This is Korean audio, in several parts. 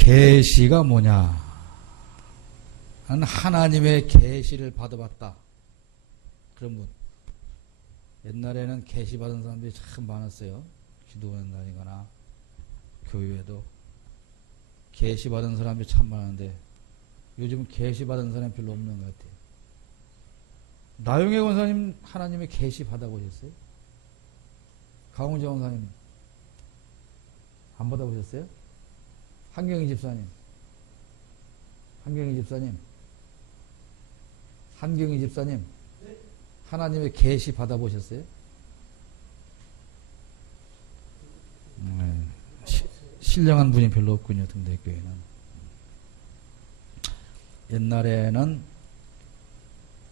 계시가 뭐냐? 나는 하나님의 계시를 받아봤다. 그런 분. 옛날에는 계시 받은 사람들이 참 많았어요. 기도원 다니거나 교회에도 계시 받은 사람이 참 많은데 요즘은 계시 받은 사람이 별로 없는 것 같아요. 나용의 권사님 하나님의 계시 받아보셨어요? 강훈재 권사님 안 받아보셨어요? 한경희 집사님 하나님의 계시 받아보셨어요? 신령한 분이 별로 없군요. 등대교회는. 옛날에는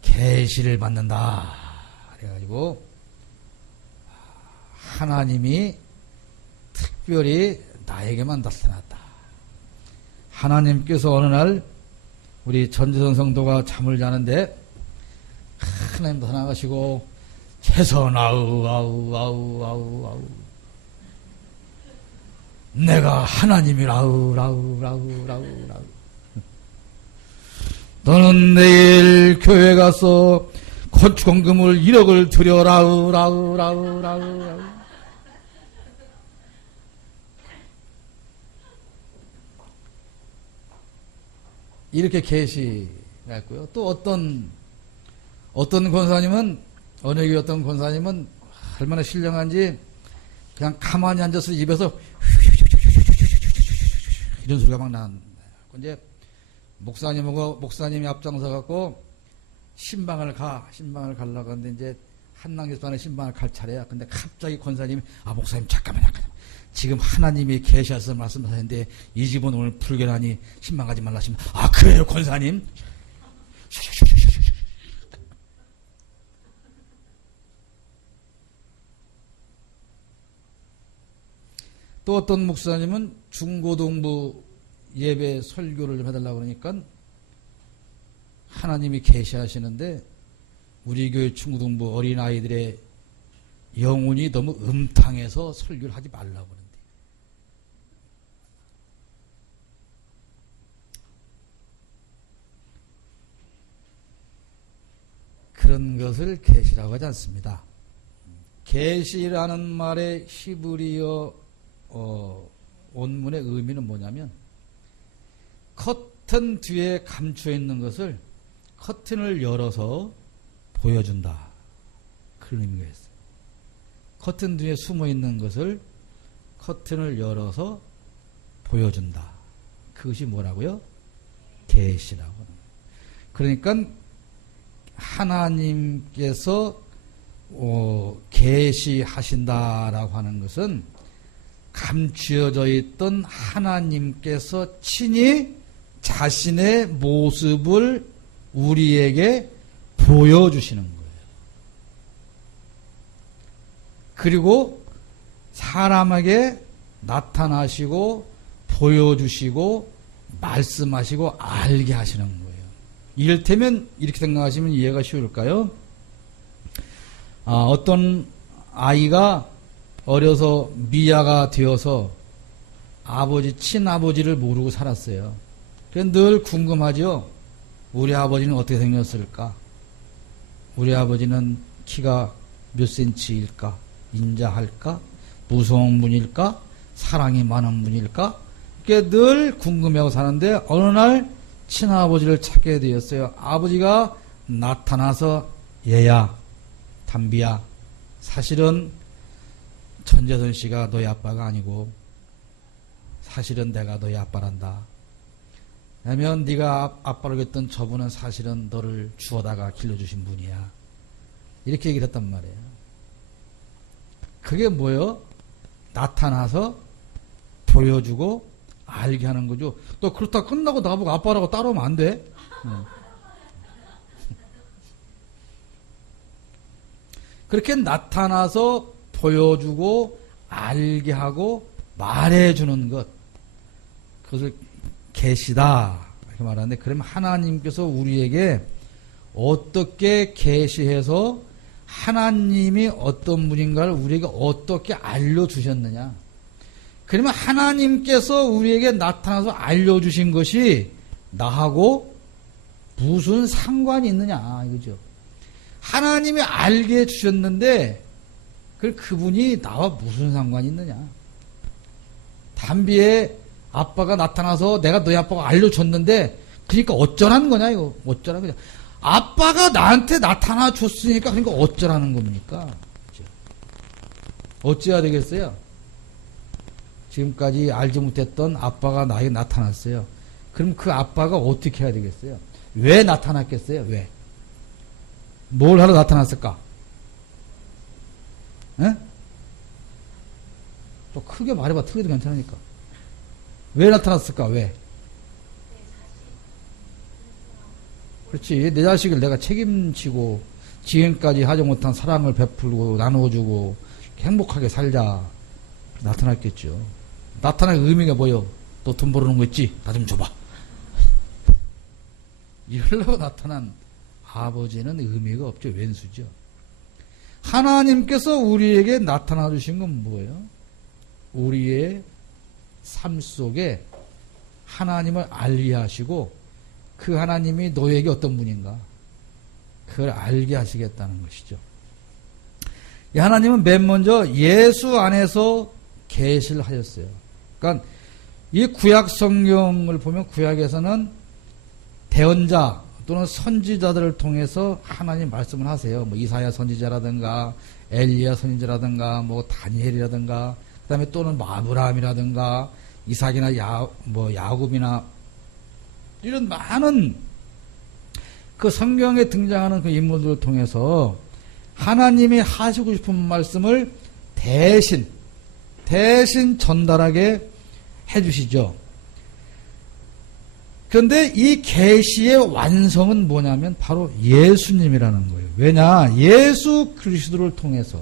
계시를 받는다 그래가지고 하나님이 특별히 나에게만 나타났다. 하나님께서 어느 날 우리 전재선 성도가 잠을 자는데 하나님 나타나가시고 최선 아우 내가 하나님이라우 너는 내일 교회 가서 건축원금을 1억을 드려라우 이렇게 계시가 있고요. 또 어떤 권사님은 어느 교회 어떤 권사님은 얼마나 신령한지 그냥 가만히 앉아서 입에서 이런 소리가 막 나는. 이제 목사님이 앞장서 갖고 신방을 가려고 하는데 이제 한낭집사는 신방을 갈 차례야. 근데 갑자기 권사님이 목사님 잠깐만요. 지금 하나님이 계셔서 말씀하셨는데 이 집은 오늘 불결하니 신방 가지 말라 하시면 그래요 권사님? 또 어떤 목사님은 중고등부 예배 설교를 좀 해달라고 그러니까 하나님이 계시하시는데 우리 교회 중고등부 어린아이들의 영혼이 너무 음탕해서 설교를 하지 말라고 그러는데 그런 것을 계시라고 하지 않습니다. 계시라는 말의 히브리어 원문의 의미는 뭐냐면 커튼 뒤에 감춰 있는 것을 커튼을 열어서 보여준다. 그런 의미가 있어요. 커튼 뒤에 숨어 있는 것을 커튼을 열어서 보여준다. 그것이 뭐라고요? 계시라고. 그러니까 하나님께서 계시하신다라고 하는 것은 감추어져 있던 하나님께서 친히 자신의 모습을 우리에게 보여주시는 거예요. 그리고 사람에게 나타나시고 보여주시고 말씀하시고 알게 하시는 거예요. 이를테면 이렇게 생각하시면 이해가 쉬울까요? 어떤 아이가 어려서 미아가 되어서 친아버지를 모르고 살았어요. 그래서 늘 궁금하죠. 우리 아버지는 어떻게 생겼을까? 우리 아버지는 키가 몇 센치일까? 인자할까? 무서운 분일까? 사랑이 많은 분일까? 그게 늘 궁금해하고 사는데 어느 날 친아버지를 찾게 되었어요. 아버지가 나타나서 얘야, 담비야, 사실은 전재선 씨가 너희 아빠가 아니고 사실은 내가 너희 아빠란다. 왜냐면 네가 아빠로 했던 저분은 사실은 너를 주워다가 길러주신 분이야. 이렇게 얘기를 했단 말이에요. 그게 뭐예요? 나타나서 보여주고 알게 하는 거죠. 또 그렇다 끝나고 나보고 아빠라고 따라오면 안 돼. 그렇게 나타나서 보여주고 알게 하고 말해주는 것, 그것을 계시다 이렇게 말하는데, 그러면 하나님께서 우리에게 어떻게 계시해서 하나님이 어떤 분인가를 우리에게 어떻게 알려주셨느냐, 그러면 하나님께서 우리에게 나타나서 알려주신 것이 나하고 무슨 상관이 있느냐 이거죠. 하나님이 알게 해주셨는데 그분이 나와 무슨 상관이 있느냐. 담비에 아빠가 나타나서 내가 너희 아빠가 알려줬는데 그러니까 어쩌라는 거냐 이거. 어쩌라는 거냐. 아빠가 나한테 나타나 줬으니까 그러니까 어쩌라는 겁니까? 어찌해야 되겠어요? 지금까지 알지 못했던 아빠가 나에게 나타났어요. 그럼 그 아빠가 어떻게 해야 되겠어요? 왜 나타났겠어요? 왜? 뭘 하러 나타났을까? 에? 또 크게 말해봐. 틀려도 괜찮으니까. 왜 나타났을까? 왜? 그렇지. 내 자식을 내가 책임지고 지금까지 하지 못한 사랑을 베풀고 나누어주고 행복하게 살자. 나타났겠죠. 나타날 의미가 뭐요? 너 돈 벌어놓은 거 있지? 나 좀 줘봐. 이러려고 나타난 아버지는 의미가 없죠. 왼수죠. 하나님께서 우리에게 나타나 주신 건 뭐예요? 우리의 삶 속에 하나님을 알게 하시고 그 하나님이 너에게 어떤 분인가 그걸 알게 하시겠다는 것이죠. 이 하나님은 맨 먼저 예수 안에서 계시를 하셨어요. 그러니까 이 구약 성경을 보면 구약에서는 대언자 또는 선지자들을 통해서 하나님 말씀을 하세요. 뭐 이사야 선지자라든가 엘리야 선지자라든가 뭐 다니엘이라든가 그다음에 또는 뭐 아브라함이라든가 이삭이나 야곱이나 이런 많은 그 성경에 등장하는 그 인물들을 통해서 하나님이 하시고 싶은 말씀을 대신 전달하게 해주시죠. 그런데 이 계시의 완성은 뭐냐면 바로 예수님이라는 거예요. 왜냐? 예수 그리스도를 통해서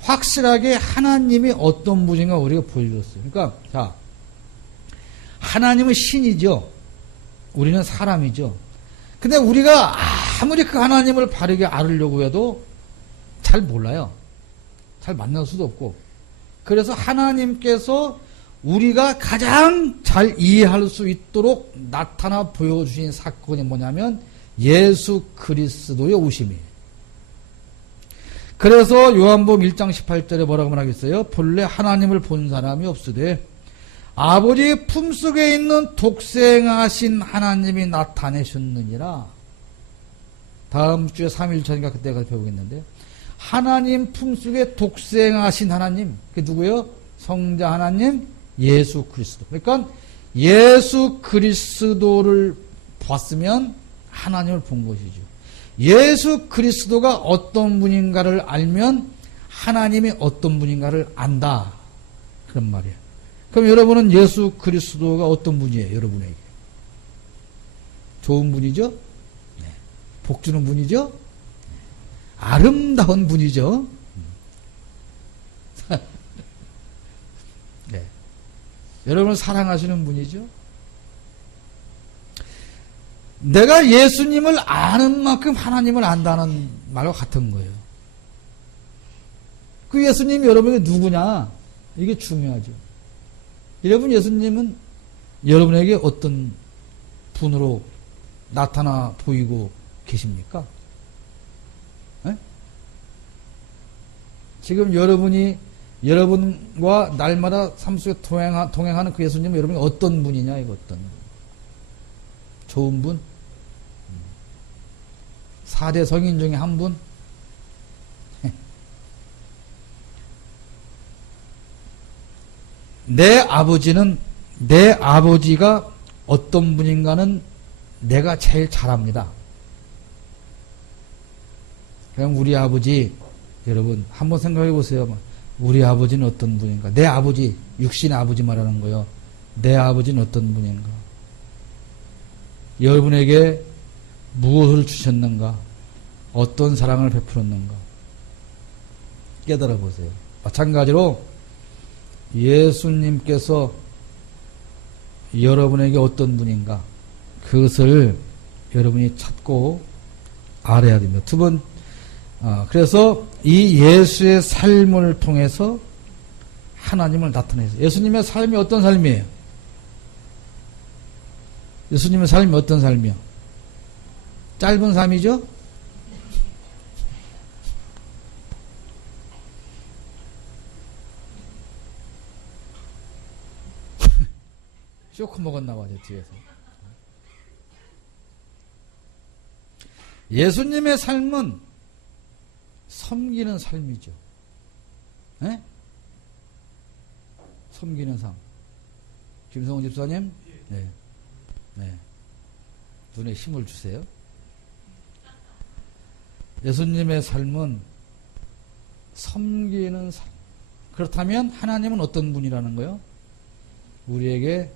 확실하게 하나님이 어떤 분인가 우리가 보여줬어요. 그러니까 자, 하나님은 신이죠. 우리는 사람이죠. 근데 우리가 아무리 그 하나님을 바르게 알으려고 해도 잘 몰라요. 잘 만날 수도 없고. 그래서 하나님께서 우리가 가장 잘 이해할 수 있도록 나타나 보여주신 사건이 뭐냐면 예수 그리스도의 오심이에요. 그래서 요한복음 1장 18절에 뭐라고 말하겠어요? 본래 하나님을 본 사람이 없으되 아버지 품속에 있는 독생하신 하나님이 나타내셨느니라. 다음 주에 3일차인가 그때 가서 배우겠는데 하나님 품속에 독생하신 하나님 그게 누구예요? 성자 하나님 예수 그리스도. 그러니까 예수 그리스도를 봤으면 하나님을 본 것이죠. 예수 그리스도가 어떤 분인가를 알면 하나님이 어떤 분인가를 안다. 그런 말이에요. 그럼 여러분은 예수 그리스도가 어떤 분이에요? 여러분에게. 좋은 분이죠? 네. 복 주는 분이죠? 네. 아름다운 분이죠? 네. 여러분을 사랑하시는 분이죠? 내가 예수님을 아는 만큼 하나님을 안다는 말과 같은 거예요. 그 예수님이 여러분에게 누구냐? 이게 중요하죠. 여러분 예수님은 여러분에게 어떤 분으로 나타나 보이고 계십니까? 에? 지금 여러분과 날마다 삶 속에 동행하는 그 예수님은 여러분이 어떤 분이냐 이거 어떤 좋은 분? 4대 성인 중에 한 분? 내 아버지가 어떤 분인가는 내가 제일 잘 압니다. 그럼 우리 아버지, 여러분, 한번 생각해 보세요. 우리 아버지는 어떤 분인가? 내 아버지, 육신의 아버지 말하는 거요. 내 아버지는 어떤 분인가? 여러분에게 무엇을 주셨는가? 어떤 사랑을 베풀었는가? 깨달아 보세요. 마찬가지로 예수님께서 여러분에게 어떤 분인가? 그것을 여러분이 찾고 알아야 됩니다. 두 번, 그래서 이 예수의 삶을 통해서 하나님을 나타내서. 예수님의 삶이 어떤 삶이에요? 예수님의 삶이 어떤 삶이요? 짧은 삶이죠? 쇼크 먹었나 봐요, 뒤에서. 예수님의 삶은 섬기는 삶이죠. 네? 섬기는 삶. 김성훈 집사님? 네. 네. 눈에 힘을 주세요. 예수님의 삶은 섬기는 삶. 그렇다면 하나님은 어떤 분이라는 거요? 우리에게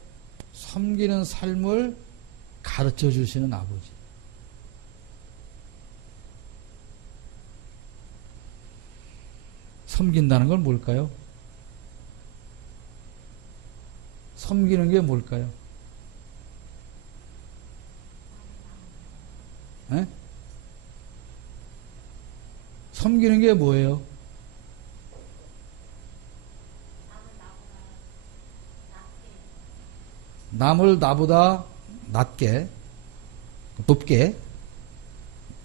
섬기는 삶을 가르쳐 주시는 아버지. 섬긴다는 건 뭘까요? 섬기는 게 뭘까요? 에? 섬기는 게 뭐예요? 남을 나보다 낮게, 높게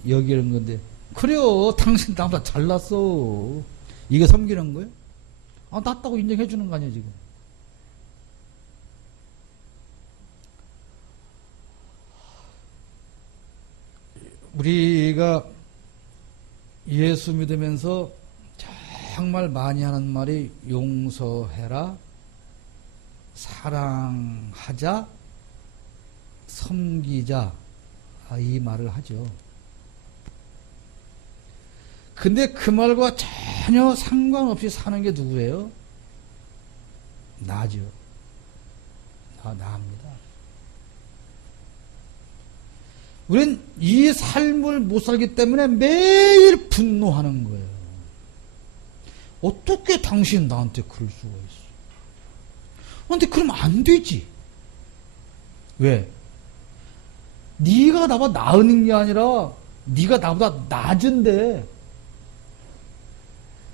여기는 건데, 그래요. 당신 나보다 잘났어. 이게 섬기는 거예요? 아, 낫다고 인정해 주는 거 아니에요, 지금. 우리가 예수 믿으면서 정말 많이 하는 말이 용서해라, 사랑하자, 섬기자, 이 말을 하죠. 근데 그 말과 전혀 상관없이 사는 게 누구예요? 나죠. 나입니다. 우린 이 삶을 못 살기 때문에 매일 분노하는 거예요. 어떻게 당신 나한테 그럴 수가 있어? 근데 그러면 안 되지. 왜? 네가 나보다 나은 게 아니라 네가 나보다 낮은데,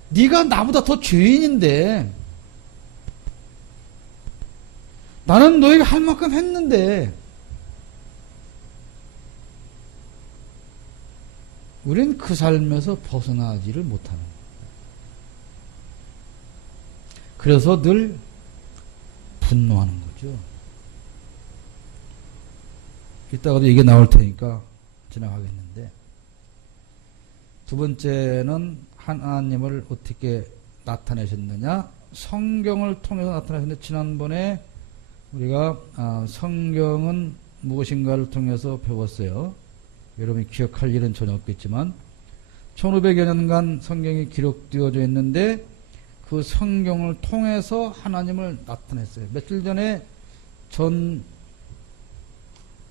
네가 나보다 더 죄인인데, 나는 너에게 할 만큼 했는데, 우린 그 삶에서 벗어나지를 못하는 거예요. 그래서 늘 분노하는 거죠. 이따가도 이게 나올 테니까 지나가겠는데, 두 번째는 하나님을 어떻게 나타내셨느냐? 성경을 통해서 나타내셨는데, 지난번에 우리가 성경은 무엇인가를 통해서 배웠어요. 여러분이 기억할 일은 전혀 없겠지만 1500여 년간 성경이 기록되어져 있는데 그 성경을 통해서 하나님을 나타냈어요. 며칠 전에 전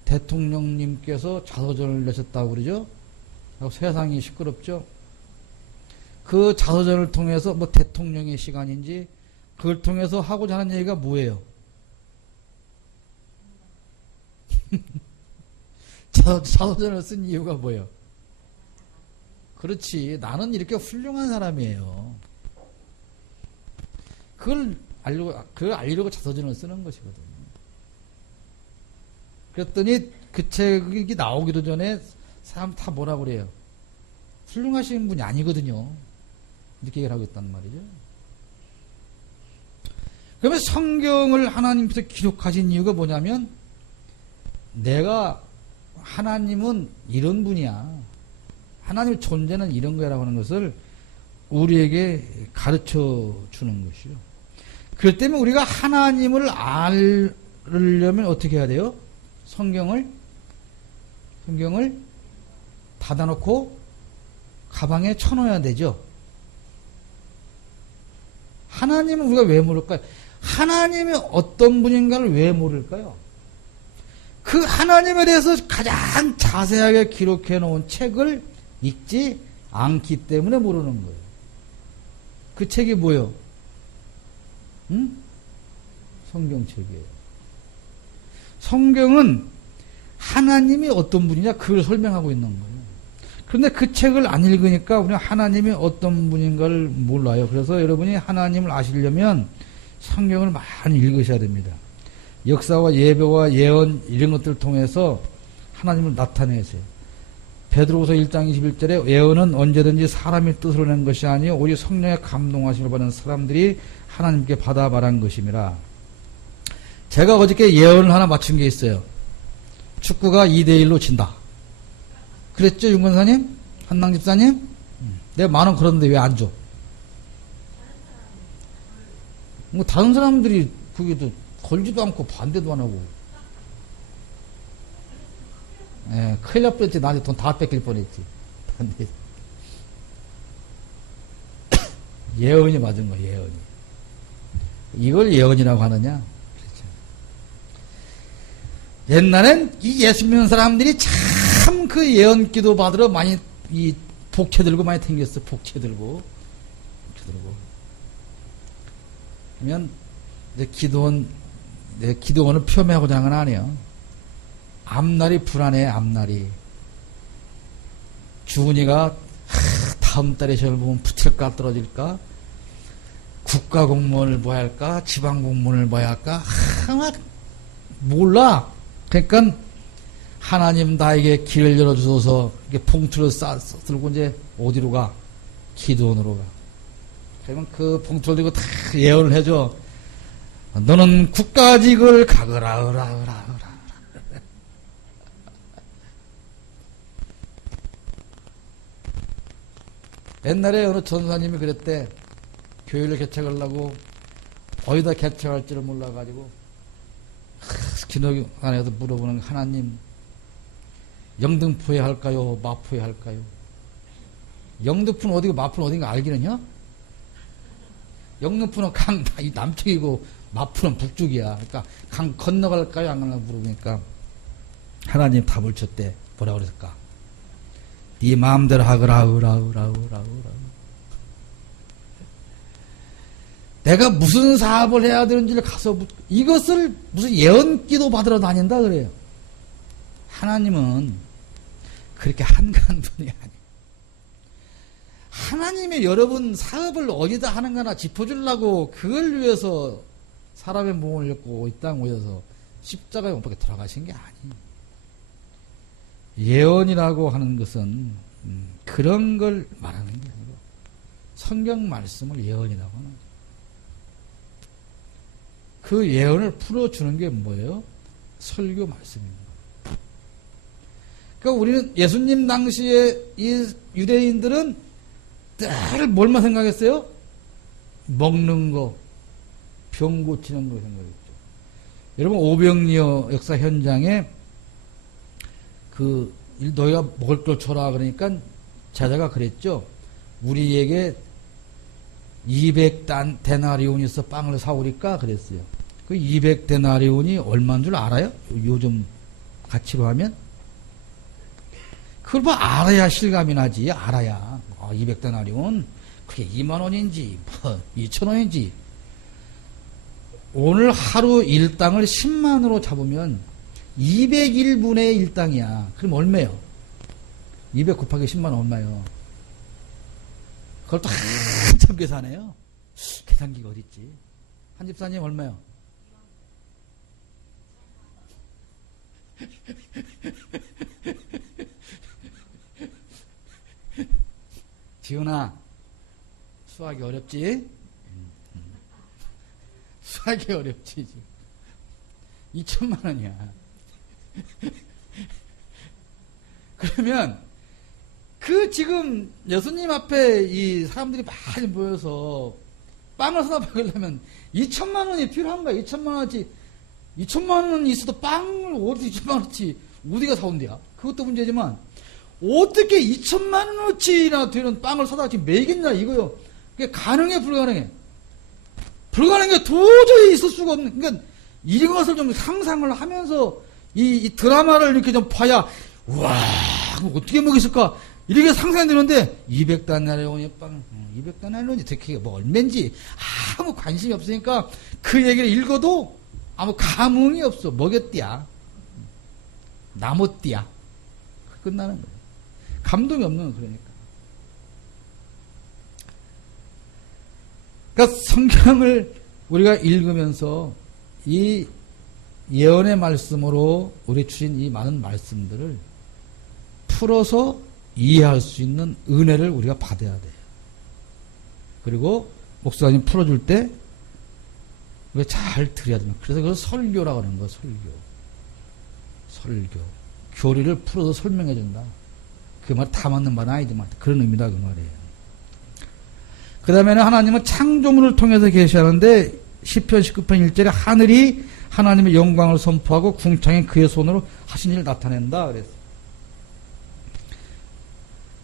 대통령님께서 자서전을 내셨다고 그러죠. 세상이 시끄럽죠. 그 자서전을 통해서 뭐 대통령의 시간인지 그걸 통해서 하고자 하는 얘기가 뭐예요? 자서전을 쓴 이유가 뭐예요? 그렇지. 나는 이렇게 훌륭한 사람이에요. 그걸 알리려고 자서전을 쓰는 것이거든요. 그랬더니 그 책이 나오기도 전에 사람 다 뭐라 그래요? 훌륭하신 분이 아니거든요. 이렇게 얘기를 하고 있단 말이죠. 그러면 성경을 하나님께서 기록하신 이유가 뭐냐면, 하나님은 이런 분이야. 하나님의 존재는 이런 거라고 하는 것을 우리에게 가르쳐 주는 것이요. 그렇기 때문에 우리가 하나님을 알려면 어떻게 해야 돼요? 성경을 닫아놓고 가방에 쳐넣어야 되죠. 하나님은 우리가 왜 모를까요? 하나님이 어떤 분인가를 왜 모를까요? 그 하나님에 대해서 가장 자세하게 기록해 놓은 책을 읽지 않기 때문에 모르는 거예요. 그 책이 뭐예요? 성경책이에요. 성경은 하나님이 어떤 분이냐 그걸 설명하고 있는 거예요. 그런데 그 책을 안 읽으니까 우리가 하나님이 어떤 분인가를 몰라요. 그래서 여러분이 하나님을 아시려면 성경을 많이 읽으셔야 됩니다. 역사와 예배와 예언 이런 것들을 통해서 하나님을 나타내세요. 베드로후서 1장 21절에 예언은 언제든지 사람의 뜻으로 낸 것이 아니요 오직 성령의 감동하심을 받는 사람들이 하나님께 받아 말한 것임이라. 제가 어저께 예언을 하나 맞춘 게 있어요. 축구가 2대1로 진다. 그랬죠, 윤건사님? 한낭 집사님? 내가 만원 걸었는데 왜 안 줘? 뭐 다른 사람들이 그게도 걸지도 않고 반대도 안 하고. 예, 큰일 날 뻔했지. 나한테 돈 다 뺏길 뻔했지. 반대. 예언이 맞은 거야, 예언이. 이걸 예언이라고 하느냐? 그렇죠. 옛날엔 이 예수 믿는 사람들이 참 그 예언 기도 받으러 많이 이 복채 들고 많이 댕겼어. 복채 들고. 그러면 이제 내 기도원을 표명하고자 하는 건 아니에요. 앞날이 불안해, 앞날이. 주은이가 다음 달에 시험을 보면 붙을까 떨어질까? 국가 공무원을 뭐 할까? 지방 공무원을 뭐 할까? 막 몰라. 그러니까 하나님 나에게 길을 열어주셔서 봉투를 들고 이제 어디로 가? 기도원으로 가. 그러면 그 봉투를 들고 다 예언을 해줘. 너는 국가직을 가거라, 으라. 옛날에 어느 전사님이 그랬대. 교회를 개척하려고 어디다 개척할지를 몰라가지고 기도관에서 물어보는 하나님, 영등포에 할까요? 마포에 할까요? 영등포는 어디고 마포는 어딘가 알기는요? 영등포는 강 남쪽이고 마포는 북쪽이야. 그러니까 강 건너갈까요? 안 건너갈까요? 물어보니까 하나님 답을 줬대. 뭐라 그랬을까? 네 마음대로 하거라. 내가 무슨 사업을 해야 되는지를 가서 이것을 무슨 예언기도 받으러 다닌다 그래요. 하나님은 그렇게 한가한 분이 아니에요. 하나님이 여러분 사업을 어디다 하는가나 짚어주려고 그걸 위해서 사람의 몸을 입고 이 땅 오셔서 십자가에 못 박혀 돌아가신 게 아니에요. 예언이라고 하는 것은 그런 걸 말하는 게 아니고 성경 말씀을 예언이라고 하는 거예요. 그 예언을 풀어주는 게 뭐예요? 설교 말씀입니다. 그러니까 우리는 예수님 당시에 이 유대인들은 늘 뭘만 생각했어요? 먹는 거, 병 고치는 거 생각했죠. 여러분 오병이어 역사 현장에 너희가 먹을 걸 줘라 그러니까 제자가 그랬죠. 우리에게 200데나리온이 있어 빵을 사오리까 그랬어요. 그 200데나리온이 얼마인 줄 알아요? 요즘 가치로 하면? 그걸 뭐 알아야 실감이 나지. 알아야. 200데나리온 그게 2만원인지 2천원인지. 오늘 하루 일당을 10만으로 잡으면 201분의 1당이야. 그럼 얼마예요? 200 곱하기 10만 얼마예요? 그걸 또 한참 계산해요. 계산기가 어딨지? 한 집사님 얼마요? 지훈아, 수학이 어렵지? 수학이 어렵지, 지금. 2천만 원이야. 그러면, 지금 예수님 앞에 이 사람들이 많이 모여서 빵을 사다 먹으려면 2천만 원이 필요한 거야. 2천만 원어치. 2천만 원이 있어도 빵을 어디서 2천만 원어치 어디가 사온대야? 그것도 문제지만, 어떻게 2천만 원어치나 되는 빵을 사다 지금 먹이겠냐 이거요. 그게 가능해, 불가능해? 불가능해. 도저히 있을 수가 없는. 그러니까 이것을 좀 상상을 하면서 이 드라마를 이렇게 좀 봐야, 우와, 어떻게 먹였을까? 이렇게 상상이 되는데, 200데나리온이 빵, 200데나리온이 특히 뭐 얼마인지 아무 관심이 없으니까 그 얘기를 읽어도 아무 감흥이 없어. 먹였디야. 나못디야. 끝나는 거예요. 감동이 없는 그러니까. 그러니까 성경을 우리가 읽으면서 이 예언의 말씀으로 우리 주신 이 많은 말씀들을 풀어서 이해할 수 있는 은혜를 우리가 받아야 돼요. 그리고 목사님 풀어줄 때 우리가 잘 들어야 됩니다. 그래서 그걸 설교라고 하는 거예요. 설교. 교리를 풀어서 설명해 준다. 그 말 다 맞는 말은 아니지만 그런 의미다 그 말이에요. 그 다음에는 하나님은 창조물을 통해서 계시하는데 시편 19편 1절에 하늘이 하나님의 영광을 선포하고 궁창이 그의 손으로 하신 일을 나타낸다 그랬어요.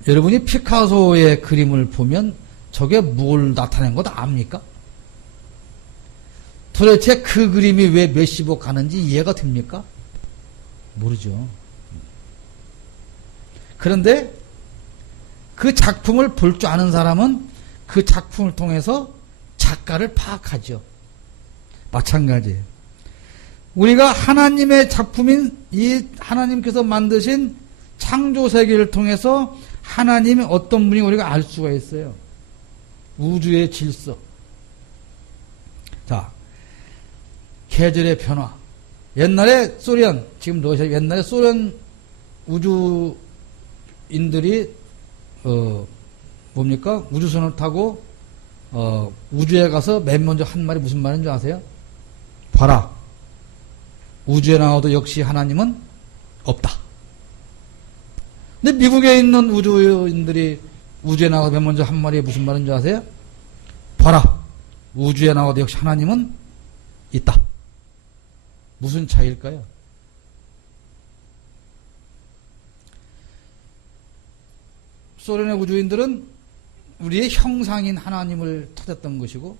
여러분이 피카소의 그림을 보면 저게 뭘 나타낸 것 압니까? 도대체 그 그림이 왜 몇십억 가는지 이해가 됩니까? 모르죠. 그런데 그 작품을 볼 줄 아는 사람은 그 작품을 통해서 작가를 파악하죠. 마찬가지예요. 우리가 하나님의 작품인 이 하나님께서 만드신 창조 세계를 통해서 하나님이 어떤 분이 우리가 알 수가 있어요. 우주의 질서. 자, 계절의 변화. 옛날에 소련, 지금 러시아, 옛날에 소련 우주인들이 뭡니까? 우주선을 타고 우주에 가서 맨 먼저 한 말이 무슨 말인 줄 아세요? 봐라. 우주에 나와도 역시 하나님은 없다. 근데 미국에 있는 우주인들이 우주에 나와서 맨 먼저 한 말이 무슨 말인 줄 아세요? 봐라. 우주에 나와도 역시 하나님은 있다. 무슨 차이일까요? 소련의 우주인들은 우리의 형상인 하나님을 찾았던 것이고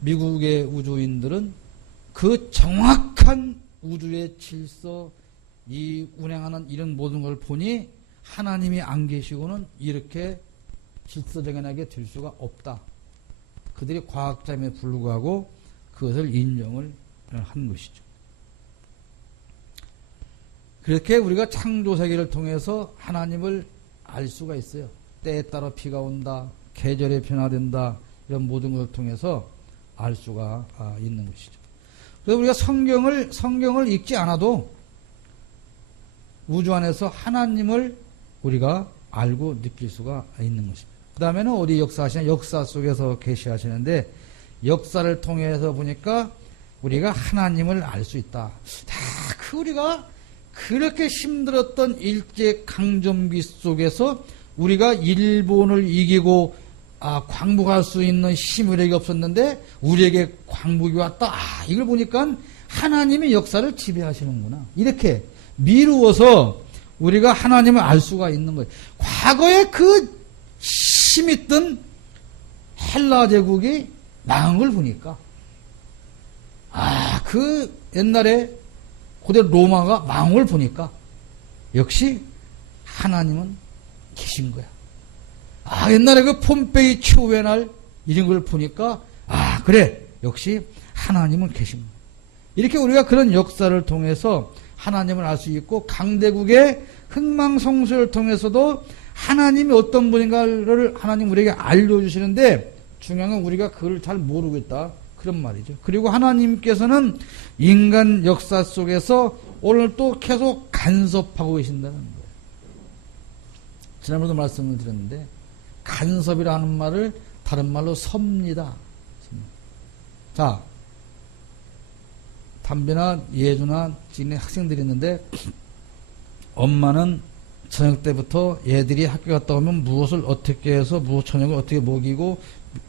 미국의 우주인들은 그 정확한 우주의 질서, 이 운행하는 이런 모든 걸 보니 하나님이 안 계시고는 이렇게 질서정연하게 될 수가 없다. 그들이 과학자임에 불구하고 그것을 인정을 한 것이죠. 그렇게 우리가 창조세계를 통해서 하나님을 알 수가 있어요. 때에 따라 비가 온다, 계절에 변화된다, 이런 모든 것을 통해서 알 수가 있는 것이죠. 그래서 우리가 성경을 읽지 않아도 우주 안에서 하나님을 우리가 알고 느낄 수가 있는 것입니다. 그 다음에는 어디 역사하시냐? 역사 속에서 계시하시는데 역사를 통해서 보니까 우리가 하나님을 알 수 있다. 우리가 그렇게 힘들었던 일제강점기 속에서 우리가 일본을 이기고 광복할 수 있는 힘의력이 없었는데 우리에게 광복이 왔다. 이걸 보니까 하나님이 역사를 지배하시는구나. 이렇게 미루어서 우리가 하나님을 알 수가 있는 거예요. 과거에 그 힘있던 헬라 제국이 망한 걸 보니까 그 옛날에 고대 로마가 망한 걸 보니까 역시 하나님은 계신 거야. 옛날에 그 폼페이 최후의 날 이런 걸 보니까 그래 역시 하나님은 계신 거야. 이렇게 우리가 그런 역사를 통해서 하나님을 알 수 있고 강대국의 흥망성쇠를 통해서도 하나님이 어떤 분인가를 하나님 우리에게 알려주시는데 중요한 건 우리가 그걸 잘 모르고 있다. 그런 말이죠. 그리고 하나님께서는 인간 역사 속에서 오늘 또 계속 간섭하고 계신다는 거예요. 지난번에도 말씀을 드렸는데 간섭이라는 말을 다른 말로 섭니다. 자, 담배나 예주나 지금 학생들이 있는데 엄마는 저녁 때부터 애들이 학교 갔다 오면 무엇을 어떻게 해서 저녁을 어떻게 먹이고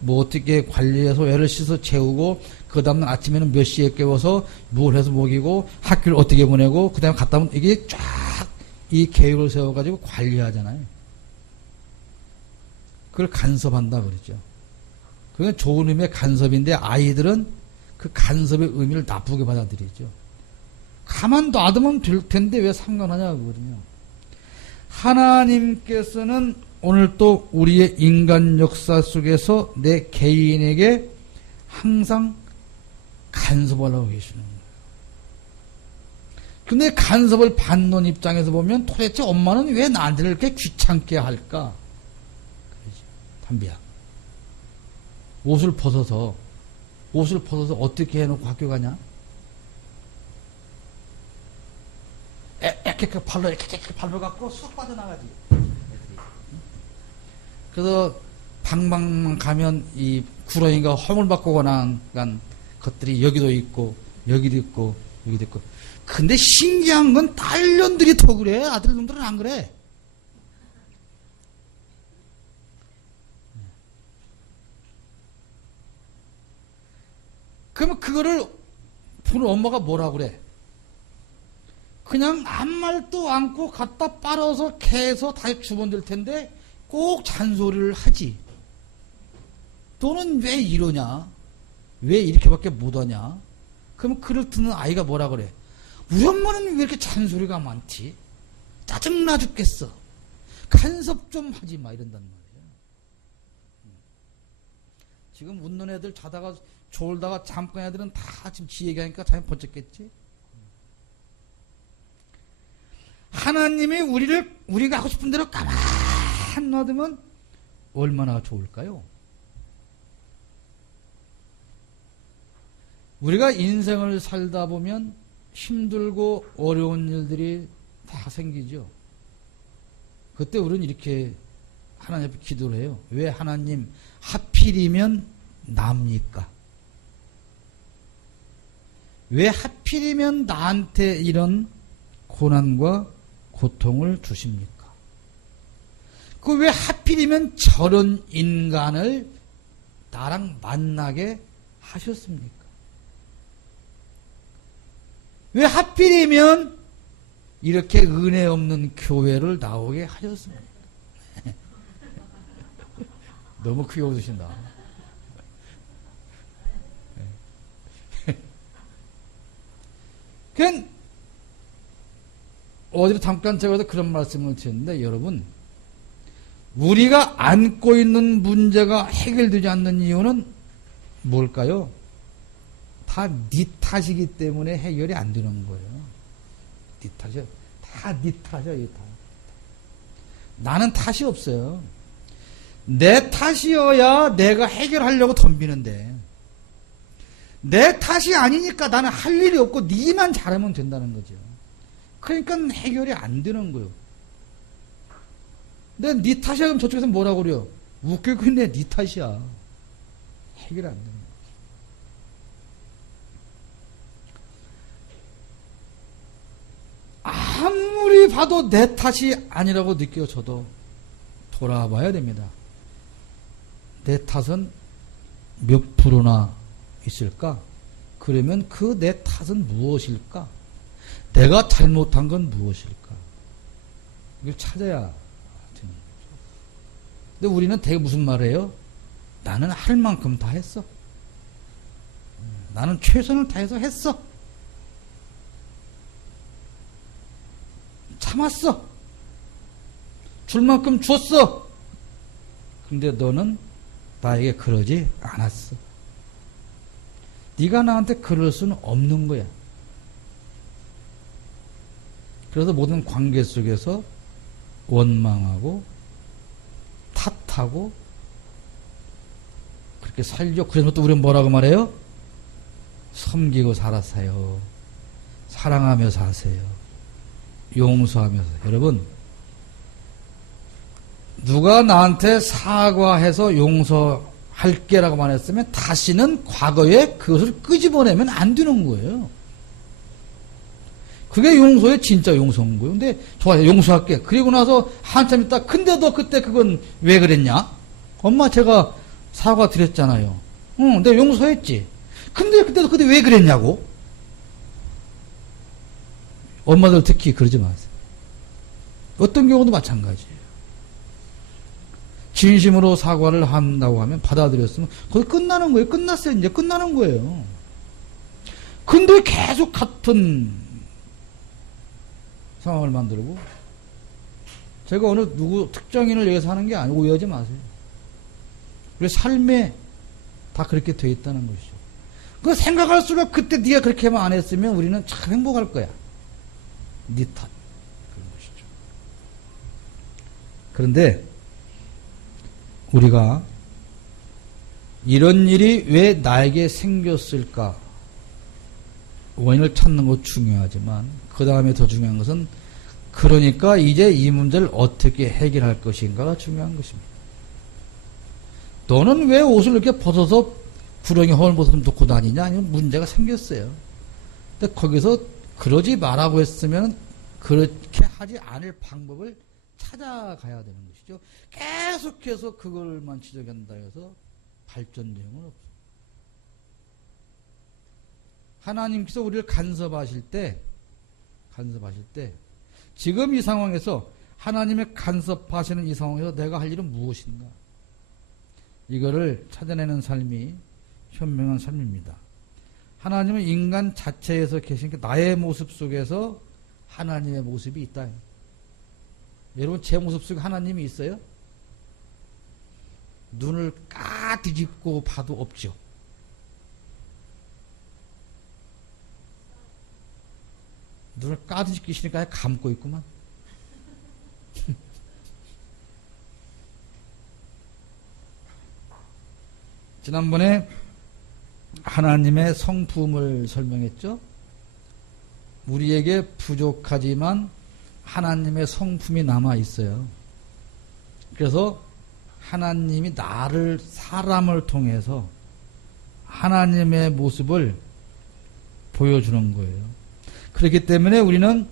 뭐 어떻게 관리해서 애를 씻어 재우고 그 다음날 아침에는 몇 시에 깨워서 뭘 해서 먹이고 학교를 어떻게 보내고 그 다음에 갔다 오면 이게 쫙 이 계획을 세워가지고 관리하잖아요. 그걸 간섭한다 그러죠. 그건 좋은 의미의 간섭인데 아이들은 그 간섭의 의미를 나쁘게 받아들이죠. 가만 놔두면 될 텐데 왜 상관하냐 그거든요. 하나님께서는 오늘 또 우리의 인간 역사 속에서 내 개인에게 항상 간섭하려고 계시는 거예요. 근데 간섭을 받는 입장에서 보면 도대체 엄마는 왜 나한테 이렇게 귀찮게 할까? 그러지. 담비야. 옷을 벗어서 어떻게 해놓고 학교 가냐? 이렇게 이렇게 밟아갖고 쑥 빠져나가지. 그래서 방방 가면 이 구렁이가 허물 받고 간 것들이 여기도 있고 여기도 있고 여기도 있고. 근데 신기한 건 딸년들이 더 그래. 아들놈들은 안 그래. 그러면 그거를 보는 엄마가 뭐라 그래? 그냥 아무 말도 않고 갖다 빨아서 캐서 다시 주면 될 텐데 꼭 잔소리를 하지. 너는 왜 이러냐? 왜 이렇게밖에 못하냐? 그러면 그를 듣는 아이가 뭐라 그래? 우리 엄마는 왜 이렇게 잔소리가 많지? 짜증나 죽겠어. 간섭 좀 하지 마 이런단 말이야. 지금 웃는 애들 자다가 졸다가 잠깐 애들은 다 지금 지 얘기하니까 잠이 번쩍겠지? 하나님이 우리가 하고 싶은 대로 가만 놔두면 얼마나 좋을까요? 우리가 인생을 살다 보면 힘들고 어려운 일들이 다 생기죠. 그때 우리는 이렇게 하나님 앞에 기도를 해요. 왜 하나님 하필이면 납니까? 왜 하필이면 나한테 이런 고난과 고통을 주십니까? 그 왜 하필이면 저런 인간을 나랑 만나게 하셨습니까? 왜 하필이면 이렇게 은혜 없는 교회를 나오게 하셨습니까? 너무 크게 웃으신다. 그냥 어디로 잠깐 제가 그런 말씀을 드렸는데 여러분 우리가 안고 있는 문제가 해결되지 않는 이유는 뭘까요? 다 네 탓이기 때문에 해결이 안 되는 거예요. 네 탓이요. 다 네 탓이야. 이 탓. 나는 탓이 없어요. 내 탓이어야 내가 해결하려고 덤비는데 내 탓이 아니니까 나는 할 일이 없고 네만 잘하면 된다는 거죠. 그러니까 해결이 안 되는 거예요. 근데 네 탓이야 그럼 저쪽에서 뭐라고 그래요? 웃기고 있네. 네 탓이야. 해결이 안 되는 거예요. 아무리 봐도 내 탓이 아니라고 느껴져도 돌아봐야 됩니다. 내 탓은 몇 프로나 있을까? 그러면 그 내 탓은 무엇일까? 내가 잘못한 건 무엇일까? 이걸 찾아야 되는 거죠. 근데 우리는 되게 무슨 말을 해요? 나는 할 만큼 다 했어. 나는 최선을 다해서 했어. 참았어. 줄 만큼 줬어. 근데 너는 나에게 그러지 않았어. 네가 나한테 그럴 수는 없는 거야. 그래서 모든 관계 속에서 원망하고 탓하고 그렇게 살죠. 그래서 또 우리는 뭐라고 말해요? 섬기고 살았어요. 사랑하며 사세요. 용서하면서. 여러분 누가 나한테 사과해서 용서할게라고 말했으면 다시는 과거에 그것을 끄집어내면 안 되는 거예요. 그게 용서의 진짜 용서인 거예요. 근데 좋아요. 용서할게. 그리고 나서 한참 있다. 근데 너 그때 그건 왜 그랬냐? 엄마 제가 사과 드렸잖아요. 응, 내가 용서했지. 근데 그때도 그때 왜 그랬냐고? 엄마들 특히 그러지 마세요. 어떤 경우도 마찬가지예요. 진심으로 사과를 한다고 하면 받아들였으면 거기 끝나는 거예요. 끝났어요. 이제 끝나는 거예요. 근데 계속 같은 상황을 만들고 제가 어느 누구 특정인을 위해서 하는 게 아니고 오해하지 마세요. 우리 삶에 다 그렇게 돼 있다는 것이죠. 그 생각할수록 그때 네가 그렇게만 안 했으면 우리는 참 행복할 거야. 네 탓. 그런 것이죠. 그런데 우리가 이런 일이 왜 나에게 생겼을까? 원인을 찾는 것 중요하지만 그 다음에 더 중요한 것은 그러니까 이제 이 문제를 어떻게 해결할 것인가가 중요한 것입니다. 너는 왜 옷을 이렇게 벗어서 구렁이 허물벗음 놓고 다니냐? 아니면 문제가 생겼어요. 근데 거기서 그러지 말라고 했으면 그렇게 하지 않을 방법을 찾아가야 되는 것이죠. 계속해서 그걸만 지적한다 해서 발전되는 건 없어요. 하나님께서 우리를 간섭하실 때 지금 이 상황에서 하나님의 간섭하시는 이 상황에서 내가 할 일은 무엇인가? 이거를 찾아내는 삶이 현명한 삶입니다. 하나님은 인간 자체에서 계신 게 나의 모습 속에서 하나님의 모습이 있다. 여러분 제 모습 속에 하나님이 있어요? 눈을 까뒤집고 봐도 없죠. 눈을 까뒤집기 싫으니까 감고 있구만. 지난번에 하나님의 성품을 설명했죠. 우리에게 부족하지만 하나님의 성품이 남아 있어요. 그래서 하나님이 나를 사람을 통해서 하나님의 모습을 보여주는 거예요. 그렇기 때문에 우리는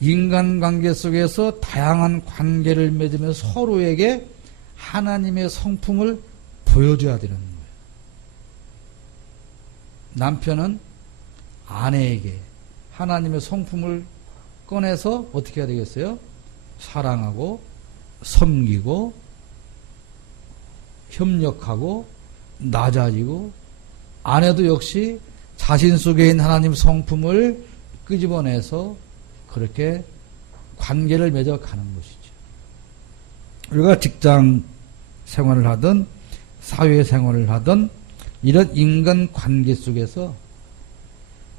인간관계 속에서 다양한 관계를 맺으면서 서로에게 하나님의 성품을 보여줘야 되는 거예요. 남편은 아내에게 하나님의 성품을 꺼내서 어떻게 해야 되겠어요? 사랑하고 섬기고 협력하고 낮아지고, 아내도 역시 자신 속에 있는 하나님 성품을 끄집어내서 그렇게 관계를 맺어가는 것이죠. 우리가 직장 생활을 하든 사회 생활을 하든 이런 인간 관계 속에서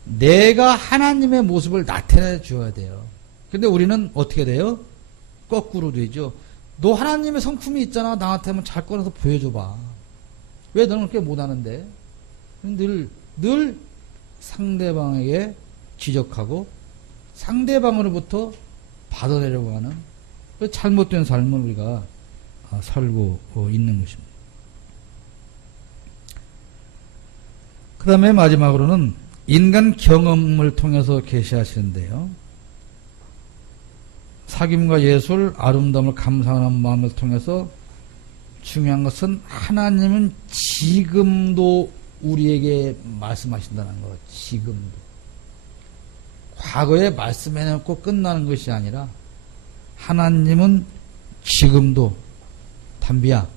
내가 하나님의 모습을 나타내 줘야 돼요. 근데 우리는 어떻게 돼요? 거꾸로 되죠. 너 하나님의 성품이 있잖아. 나한테 한번 잘 꺼내서 보여줘봐. 왜 너는 그렇게 못하는데? 늘 상대방에게 지적하고 상대방으로부터 받아내려고 하는 잘못된 삶을 우리가 살고 있는 것입니다. 그 다음에 마지막으로는 인간 경험을 통해서 계시하시는데요. 사귐과 예술, 아름다움을 감상하는 마음을 통해서 중요한 것은 하나님은 지금도 우리에게 말씀하신다는 것. 지금도. 과거에 말씀해놓고 끝나는 것이 아니라 하나님은 지금도, 담비야,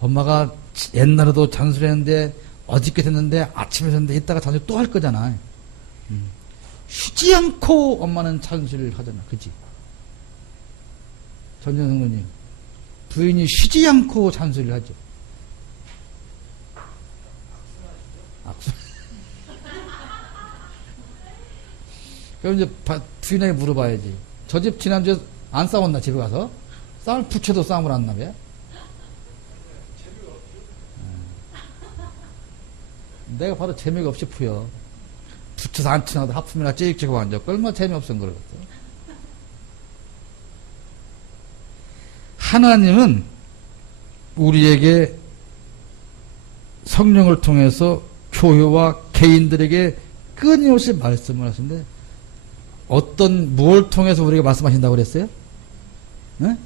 엄마가 옛날에도 잔소리했는데 어저께 됐는데 아침에 됐는데 이따가 잔소리 또 할 거잖아. 쉬지 않고 엄마는 잔소리를 하잖아. 그치? 전전성도님, 부인이 쉬지 않고 잔소리를 하죠. 악수. 그럼 이제 부인에게 물어봐야지. 저 집 지난주에 안 싸웠나, 집에 가서? 싸움을 붙여도 싸움을 안 나며? 내가 바로 재미가 없이 풀어. 붙여서 안 치나도 하품이나 찌익찌고 앉았고, 얼마나 재미없은 거겠어. 하나님은 우리에게 성령을 통해서 교회와 개인들에게 끊임없이 말씀을 하시는데, 무엇을 통해서 우리에게 말씀하신다고 그랬어요? 네?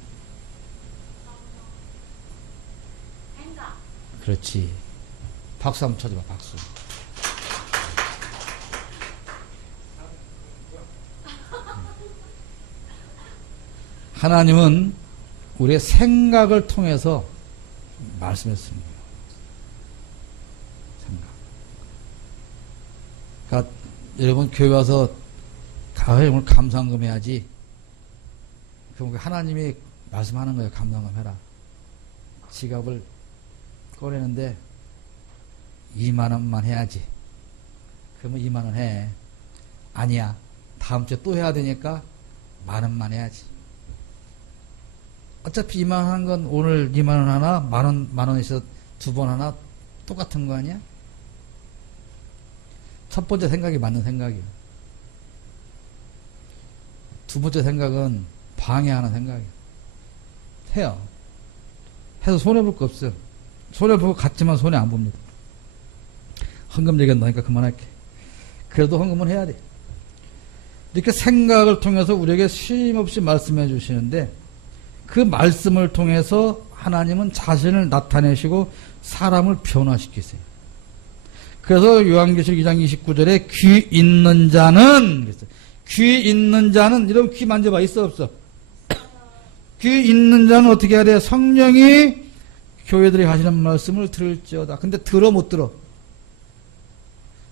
그렇지. 박수 한번 쳐줘봐, 박수. 하나님은 우리의 생각을 통해서 말씀했습니다. 생각. 그러니까 여러분 교회 와서 오늘 감사한금 해야지. 그럼 하나님이 말씀하는 거예요. 감사한금 해라. 지갑을 꺼내는데 2만 원만 해야지. 그러면 2만 원 해. 아니야. 다음 주에 또 해야 되니까 만원만 해야지. 어차피 2만원 한 건 오늘 2만원 하나, 만원에서 2번 하나 똑같은 거 아니야? 첫 번째 생각이 맞는 생각이에요. 두 번째 생각은 방해하는 생각이에요. 해요. 해서 손해볼 거 없어요. 손해보고 갔지만 손해 안 봅니다. 헌금 얘기한다니까 그만할게. 그래도 헌금은 해야 돼. 이렇게 생각을 통해서 우리에게 쉼없이 말씀해 주시는데 그 말씀을 통해서 하나님은 자신을 나타내시고 사람을 변화시키세요. 그래서 요한계시록 2장 29절에 귀 있는 자는 그랬어요. 귀 있는 자는 이러면 귀 만져봐. 있어 없어? 귀 있는 자는 어떻게 해야 돼? 성령이 교회들이 하시는 말씀을 들을지어다. 근데 들어 못 들어?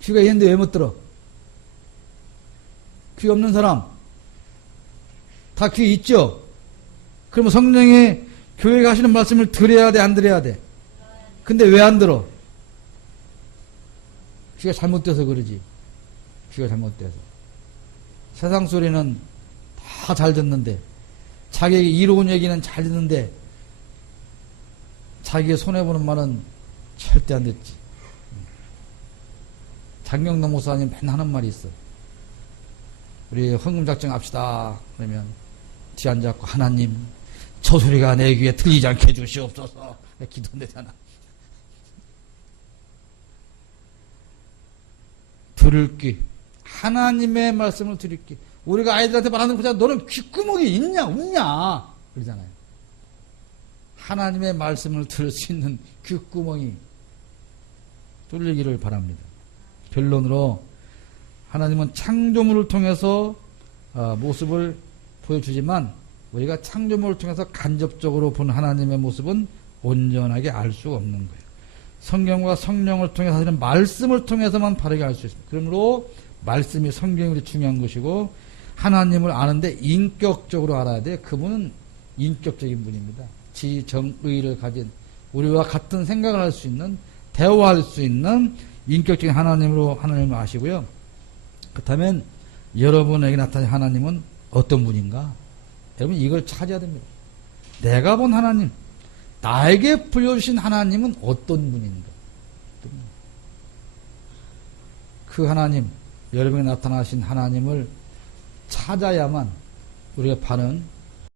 귀가 있는데 왜 못 들어? 귀 없는 사람 다 귀 있죠? 그러면 성령이 교회가 하시는 말씀을 들어야 돼, 안 들어야 돼? 근데 왜 안 들어? 귀가 잘못돼서 그러지. 귀가 잘못돼서. 세상 소리는 다 잘 듣는데 자기에게 이로운 얘기는 잘 듣는데 자기의 손해보는 말은 절대 안 듣지. 장경동 목사님 맨날 하는 말이 있어. 우리 헌금작정 합시다. 그러면 뒤 앉아갖고 하나님 저 소리가 내 귀에 들리지 않게 해주시옵소서. 기도한대잖아. 들을 귀. 하나님의 말씀을 들을 귀. 우리가 아이들한테 말하는 거잖아. 너는 귓구멍이 있냐 없냐 그러잖아요. 하나님의 말씀을 들을 수 있는 귓구멍이 뚫리기를 바랍니다. 결론으로 하나님은 창조물을 통해서 모습을 보여주지만 우리가 창조물을 통해서 간접적으로 본 하나님의 모습은 온전하게 알 수가 없는 거예요. 성경과 성령을 통해서 하시는 말씀을 통해서만 바르게 알 수 있습니다. 그러므로 말씀이 성경이 중요한 것이고 하나님을 아는데 인격적으로 알아야 돼. 그분은 인격적인 분입니다. 지정의를 가진 우리와 같은 생각을 할 수 있는 대화할 수 있는 인격적인 하나님으로 하나님을 아시고요. 그렇다면 여러분에게 나타난 하나님은 어떤 분인가? 여러분 이걸 찾아야 됩니다. 내가 본 하나님, 나에게 불려주신 하나님은 어떤 분인가? 그 하나님, 여러분에 나타나신 하나님을 찾아야만 우리가 바른